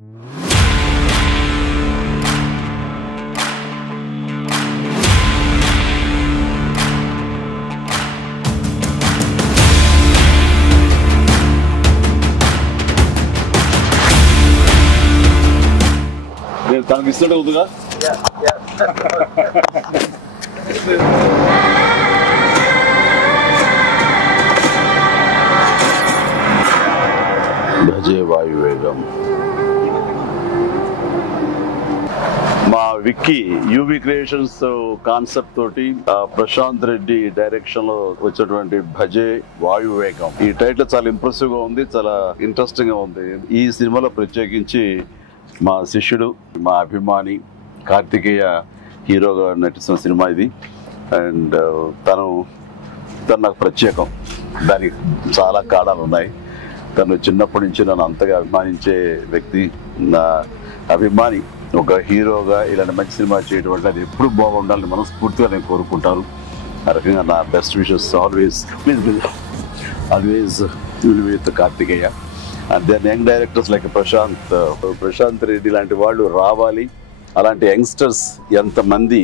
నేను తనకి ఇస్తుంటే ఉందిగా. భజే వాయువేగం. మా విక్కీ యూవి క్రియేషన్స్ కాన్సెప్ట్ తోటి ప్రశాంత్ రెడ్డి డైరెక్షన్ లో వచ్చినటువంటి భజే వాయువేగం. ఈ టైటిల్ చాలా ఇంప్రెసివ్ గా ఉంది, చాలా ఇంట్రెస్టింగ్ గా ఉంది. ఈ సినిమాలో ప్రత్యేకించి మా శిష్యుడు, మా అభిమాని కార్తికేయ హీరోగా నటిస్తున్న సినిమా ఇది. అండ్ తను నాకు ప్రత్యేకం. దానికి చాలా కారణాలు ఉన్నాయి. తను చిన్నప్పటి నుంచి నన్ను అంతగా అభిమానించే వ్యక్తి, నా అభిమాని. ఒక హీరోగా ఇలాంటి మంచి సినిమా చేయడం వల్ల అది ఎప్పుడు బాగుండాలని మనస్ఫూర్తిగా నేను కోరుకుంటాను. ఆ రకంగా నా best wishes always with Karthikeya. And then young directors like Prashanth Reddy లాంటి వాళ్ళు రావాలి. అలాంటి యంగ్స్టర్స్ ఎంతమంది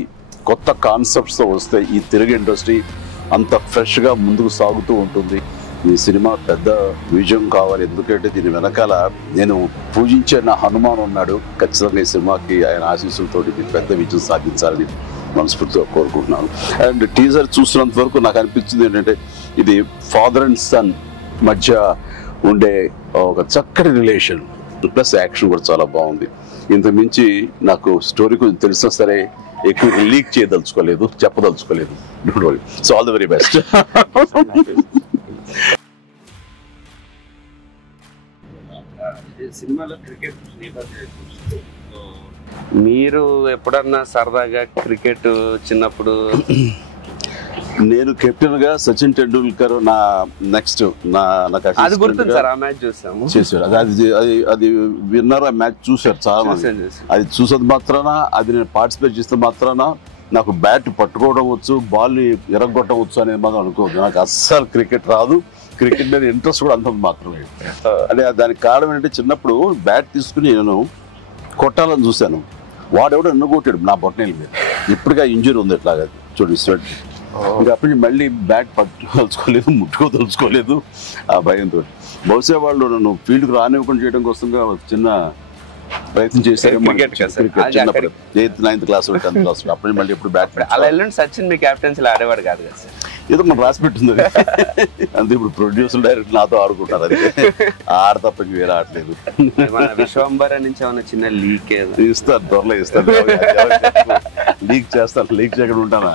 కొత్త కాన్సెప్ట్స్తో వస్తే ఈ తెలుగు ఇండస్ట్రీ అంత ఫ్రెష్గా ముందుకు సాగుతూ ఉంటుంది. ఈ సినిమా పెద్ద విజయం కావాలి. ఎందుకంటే దీని వెనకాల నేను పూజించే నా హనుమాన్ ఉన్నాడు. ఖచ్చితంగా ఈ సినిమాకి ఆయన ఆశీస్సులతో పెద్ద విజయం సాధించాలని మనస్ఫూర్తిగా కోరుకుంటున్నాను. అండ్ టీజర్ చూసినంత వరకు నాకు అనిపించింది ఏంటంటే ఇది ఫాదర్ అండ్ సన్ మధ్య ఉండే ఒక చక్కటి రిలేషన్, ప్లస్ యాక్షన్ కూడా చాలా బాగుంది. ఇంత మించి నాకు స్టోరీ కొంచెం తెలిసినా సరే ఎక్కువ లీక్ చేయదలుచుకోలేదు, చెప్పదలుచుకోలేదు. Don't worry. So all the very best. మీరు ఎప్పుడన్నా సరదాగా క్రికెట్ చిన్నప్పుడు? నేను కెప్టెన్ గా సచిన్ టెండూల్కర్ నా నెక్స్ట్ అది గుర్తుంది సార్. ఆ మ్యాచ్ చూసాము, చేశారు. అది విన్నర్. ఆ మ్యాచ్ చూశారు చాలా మంది. అది చూసేది మాత్రాన, అది నేను పార్టిసిపేట్ చేస్తే మాత్రాన నాకు బ్యాట్ పట్టుకోవడం వచ్చు, బాల్ ఎరగొట్టవచ్చు అనేది మాత్రం అనుకోవద్దు. నాకు అస్సలు క్రికెట్ రాదు. క్రికెట్ మీద ఇంట్రెస్ట్ కూడా అంత మాత్రమే. అంటే దానికి కారణం ఏంటంటే చిన్నప్పుడు బ్యాట్ తీసుకుని నేను కొట్టాలని చూశాను. వాడెవడో నన్ను కొట్టాడు నా బొట్టనేల మీద. ఇప్పటికే ఇంజరీ ఉంది ఎట్లాగా చూడు స్వెట్. ఇంకా అప్పటి నుంచి మళ్ళీ బ్యాట్ పట్టుకోదలుచుకోలేదు, ముట్టుకోదలుచుకోలేదు ఆ భయంతో. బహుశా వాళ్ళు నన్ను ఫీల్డ్కి రానివ్వకుండా చేయడం కోసంగా చిన్న ప్రయత్నం చేశారు. చిన్నప్పుడు 8th 9th class 10th class అప్పటి మళ్ళీ ఎప్పుడు బ్యాట్. అలా సచిన్ మీ క్యాప్టెన్సీలో ఆడేవాడు కాదు కదా సార్? ఏదో మనం రాసి పెట్టింది అంతే. ఇప్పుడు ప్రొడ్యూసర్ డైరెక్ట్ నాతో ఆడుకుంటారు. అది ఆడ తప్ప వేరే ఆడలేదు. విశ్వంబర నుంచి ఏమన్నా చిన్న లీక్ ఇస్తారు, త్వరలో ఇస్తారు. లీక్ చేస్తాను, లీక్ చేయకుండా ఉంటానా?